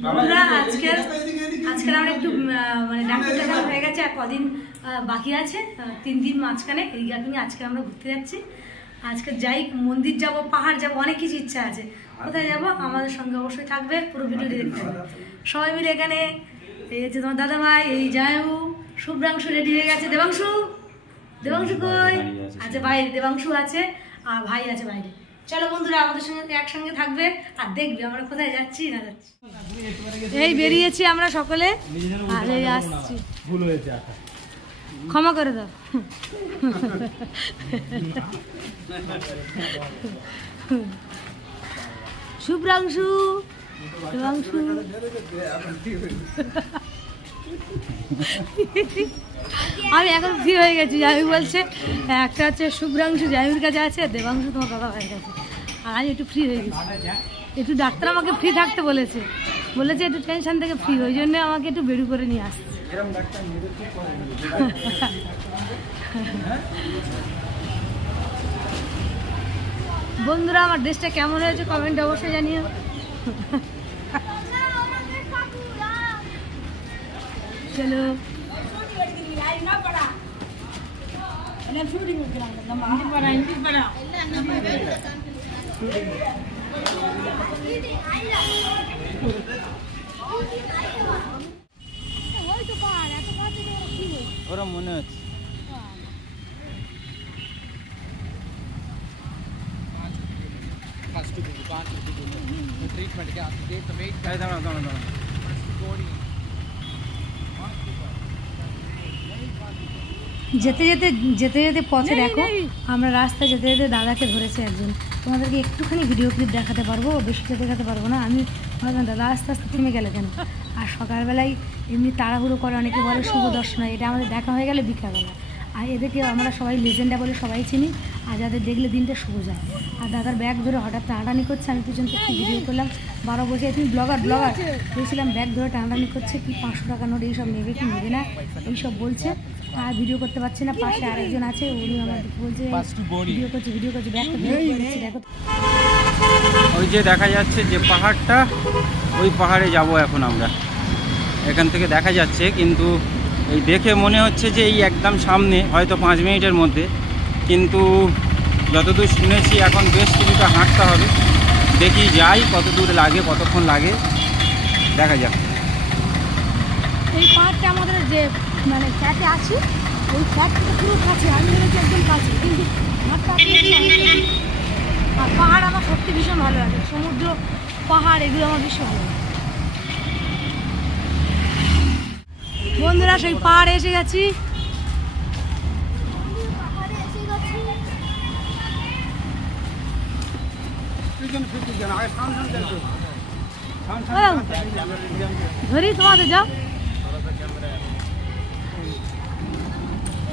বন্ধুরা আজকের আজকের আমরা একটু মানে ডাক্তার দেখানো হয়ে গেছে আর কদিন বাকি আছে তিন দিন মাঝখানে। এই গ্যাপ আজকে আমরা ঘুরতে যাচ্ছি। আজকে যাই মন্দির যাব পাহাড় যাব অনেক কিছু ইচ্ছা আছে। কোথায় যাব? আমাদের সঙ্গে অবশ্যই থাকবে পুরো ভিডিওটি দেখতে। হবে সবাই মিলে এখানে এই হচ্ছে তোমার দাদা ভাই এই জায়ু শুভ্রাংশু রেডি হয়ে গেছে। দেবাংশু! দেবাংশু কই? আছে বাইরে দেবাংশু আছে আর ভাই আছে বাইরে। চলো বন্ধুরা আমাদের সঙ্গে একসঙ্গে থাকবে। আর দেখবে আমরা কোথায় যাচ্ছি না যাচ্ছি। এই বেরিয়েছি আমরা সকলে। আর এই আসছি। ভুল হয়েছে ক্ষমা করে দাও। শুভ্রাংশু। শুভ্রাংশু। আমি এখন ফ্রি হয়ে গেছি, জাহির বলছে, একটা হচ্ছে শুভ্রাংশু জাহির কাছে আছে দেবাংশু তোমার দাদা ভাইয়ের কাছে। আর আমি একটু ফ্রি হয়ে গেছি। একটু ডাক্তার আমাকে ফ্রি থাকতে বলেছে। বলেছে একটু টেনশন থেকে ফ্রি ওই জন্য আমাকে একটু বেরু করে নিয়ে আসছে। বন্ধুরা, আমার ড্রেসটা কেমন হয়েছে কমেন্ট অবশ্যই জানিও। চলো ওরা মনে হচ্ছে এই দাঁড়াও, দাঁড়াও, দাঁড়াও। যেতে যেতে যেতে যেতে পথে দেখো আমরা রাস্তায় যেতে যেতে দাদাকে ধরেছে একজন। তোমাদেরকে একটুখানি ভিডিও ক্লিপ দেখাতে পারব বেশিটা দেখাতে পারব না। আমি ভাবলাম দাদা আস্তে আস্তে থেমে গেলে কেন? আর সকালবেলায় এমনি তাড়াহুড়ো করে অনেকে বলে শুভ দর্শন হয় এটা আমাদের দেখা হয়ে গেলে বিকালবেলা। আর এদেরকে আমরা সবাই লেজেন্ডা বলে সবাই চিনি। আর যাদের দেখলে দিনটা শুভ যায়। আর দাদার ব্যাগ ধরে হঠাৎ টানাটানি করছে আমি থেকে ভিডিও করলাম। বারো বসে তুমি ব্লগার ব্লগার বলছিলাম ব্যাগ ধরে টানাটানি করছে কি পাঁচশো টাকা নোট এইসব নেবে কি নেবে না? এইসব বলছে। আর ভিডিও করতে পারছে না পাশে আরেকজন আছে উনি আমার বলছে ভিডিও করছে ভিডিও করছে ব্যাগটা দেখো। ওই যে দেখা যাচ্ছে যে পাহাড়টা ওই পাহাড়ে যাব এখন আমরা। এখান থেকে দেখা যাচ্ছে কিন্তু এই দেখে মনে হচ্ছে যে এই একদম সামনে হয়তো পাঁচ মিনিটের মধ্যে কিন্তু যতদূর শুনেছি এখন বেশ কিছুটা হাঁটতে হবে। দেখি যাই কত দূর লাগে, কতক্ষণ লাগে। দেখা যাক। এই পাহাড়টা আমাদের যে মানে ফ্ল্যাটে আছি, ওই ফ্ল্যাট থেকে পুরো কাছে, আমি ভেবেছি একদম কাছে, কিন্তু দূর। আর পাহাড় আমার সত্যি ভীষণ ভালো লাগে। সমুদ্র, পাহাড়, এগুলো আমার ভীষণ ভালো লাগে। বন্ধুরা, সেই পাহাড়ে এসে গেছি। ধরি তোমাদের যাও।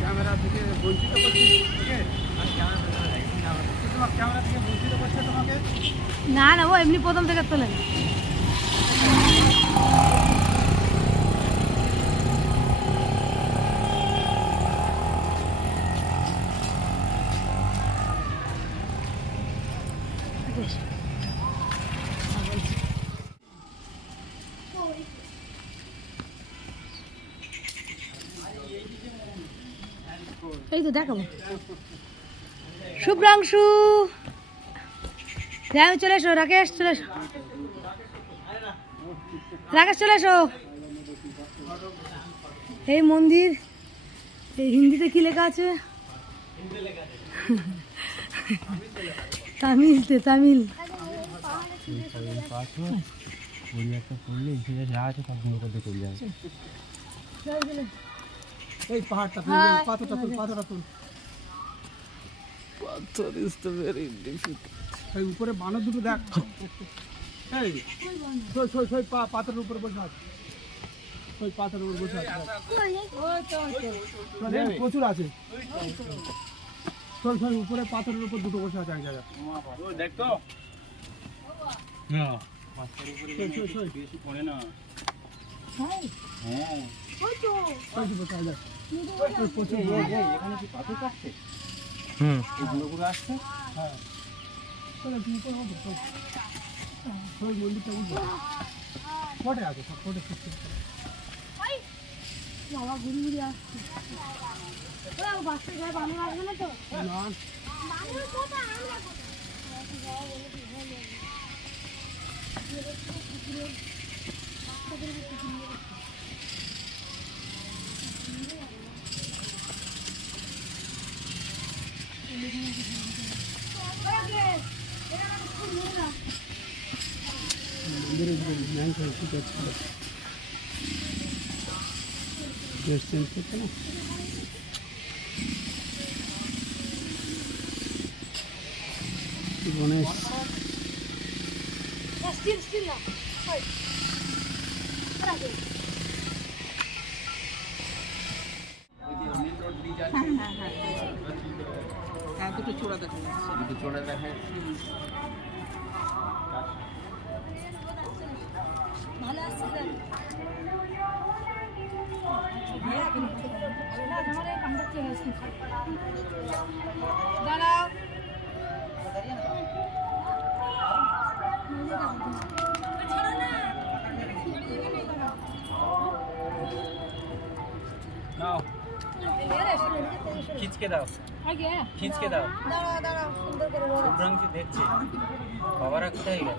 ক্যামেরা থেকে বঞ্চিত করছি ক্যামেরা থেকে বঞ্চিত করছে। তোমাকে? না না ও এমনি প্রথম থেকে তোলে না। এই তো দেখাবো। শুভ্রাংশু! রাম চলে এসো রাকেশ চলে এসো। রাকেশ চলে এসো। এই মন্দির এই হিন্দিতে কি লেখা আছে? তামিলতে তামিল। একটা করলে যা আছে সব করতে চলে যাবে। এই পাহাড়টা তুল এই পাথরটা তুল পাথরটা তুল। পাথর ইজ তো ভেরি ডিফিকাল্ট এই উপরে বানর দুটো দেখ। এই সই সই সই পা পাথরের উপরে বসে আছে সই পাথরের উপর বসে আছে দেখ, প্রচুর আছে। সই সই উপরে পাথরের উপর দুটো বসে আছে এক জায়গায়। দেখতো সই সই সই বেশি পড়ে না। হ্যাঁ। এখানে কি পাথর কাটছে হুম। এই গুলো আসছে? হ্যাঁ। স্পটে আছে। স্পটে বাবা ঘুরি ঘুরি আসছে। ওরা বাচ্চা গায়ে বানর আসবে না তো? না। মন্দিরে জ্ঞান করে ঠিক আছে ড্রেস চেঞ্জ করতে না গণেশ স্টিল স্টিল না হ্যাঁ দুটো চূড়া দেখা যাচ্ছে ভালো দাঁড়াও নাও খিচকে দাও আগে খিচকে দাও দাঁড়াও দাঁড়াও সুন্দর করে বলো শুভ্রাংশু দেখছে বাবারা কোথায় গেল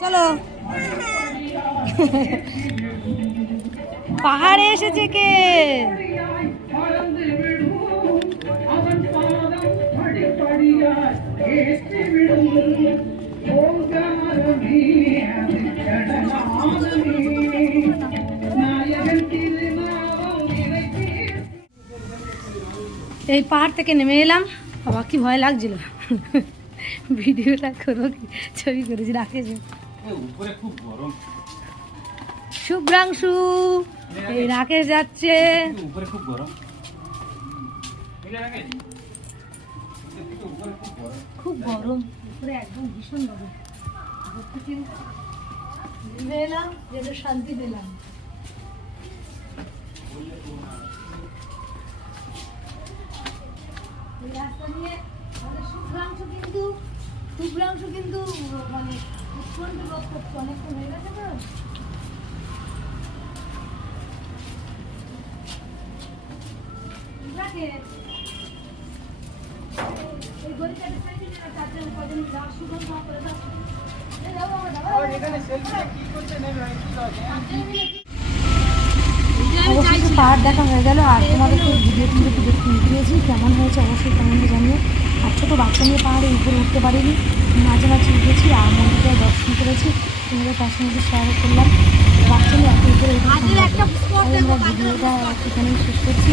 চলো। পাহাড়ে এসেছে কে? এই পাহাড় থেকে নেমে এলাম। বাবা, কি ভয় লাগছিল। ভিডিওটা করব ছবি করেছি রাকেশ উপরে খুব গরম। শুভ্রাংশু এই রাকেশ যাচ্ছে। উপরে খুব গরম? উপর থেকে উপরে খুব গরম। উপরে একদম ভীষণ গরম। এলাম যেন শান্তি পেলাম। রাস্তা নিয়ে শুভ্রাংশু কিন্তু শুভ্রাংশু কিন্তু মানে অবশেষে পাহাড় দেখা হয়ে গেল আর তোমাদেরকে ভিডিও কিন্তু একটু দেখতে দিয়েছি কেমন হয়েছে অবশ্যই কমেন্টে জানিও আর ছোটো বাচ্চা নিয়ে পাহাড়ে উপরে উঠতে পারিনি। মাঝে মাঝে উঠেছি আর মন্দিরটা দর্শন করেছি। তোমাদের তার সঙ্গে শেয়ার করলাম। বাচ্চা নিয়ে এত উপরে উঠে সম্ভব আমরা ভিডিওটা এখানেই শেষ করছি।